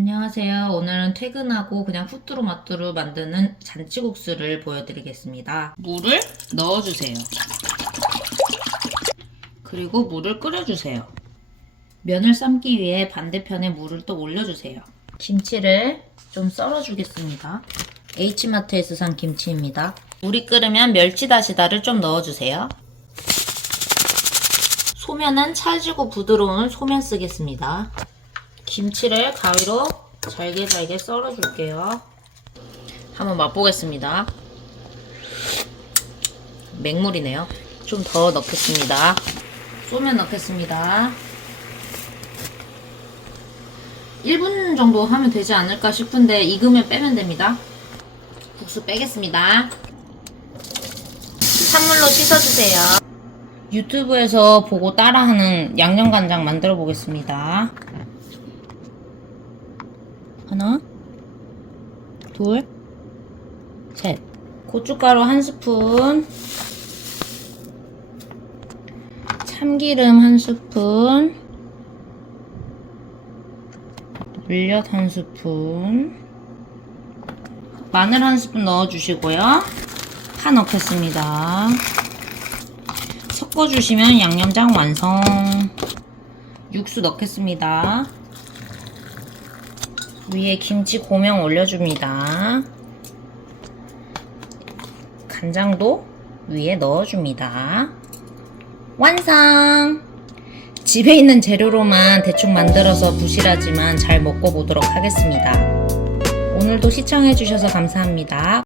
안녕하세요. 오늘은 퇴근하고 그냥 후뚜루마뚜루 만드는 잔치국수를 보여드리겠습니다. 물을 넣어주세요. 그리고 물을 끓여주세요. 면을 삶기 위해 반대편에 물을 또 올려주세요. 김치를 좀 썰어주겠습니다. H마트에서 산 김치입니다. 물이 끓으면 멸치다시다를 좀 넣어주세요. 소면은 찰지고 부드러운 소면 쓰겠습니다. 김치를 가위로 잘게 잘게 썰어줄게요. 한번 맛보겠습니다. 맹물이네요. 좀 더 넣겠습니다. 소면 넣겠습니다. 1분 정도 하면 되지 않을까 싶은데 익으면 빼면 됩니다. 국수 빼겠습니다. 찬물로 씻어주세요. 유튜브에서 보고 따라하는 양념간장 만들어 보겠습니다. 하나, 둘, 셋. 고춧가루 한 스푼, 참기름 한 스푼, 물엿 한 스푼, 마늘 한 스푼 넣어주시고요. 파 넣겠습니다. 섞어주시면 양념장 완성. 육수 넣겠습니다. 위에 김치 고명 올려줍니다. 간장도 위에 넣어줍니다. 완성! 집에 있는 재료로만 대충 만들어서 부실하지만 잘 먹고 보도록 하겠습니다. 오늘도 시청해주셔서 감사합니다.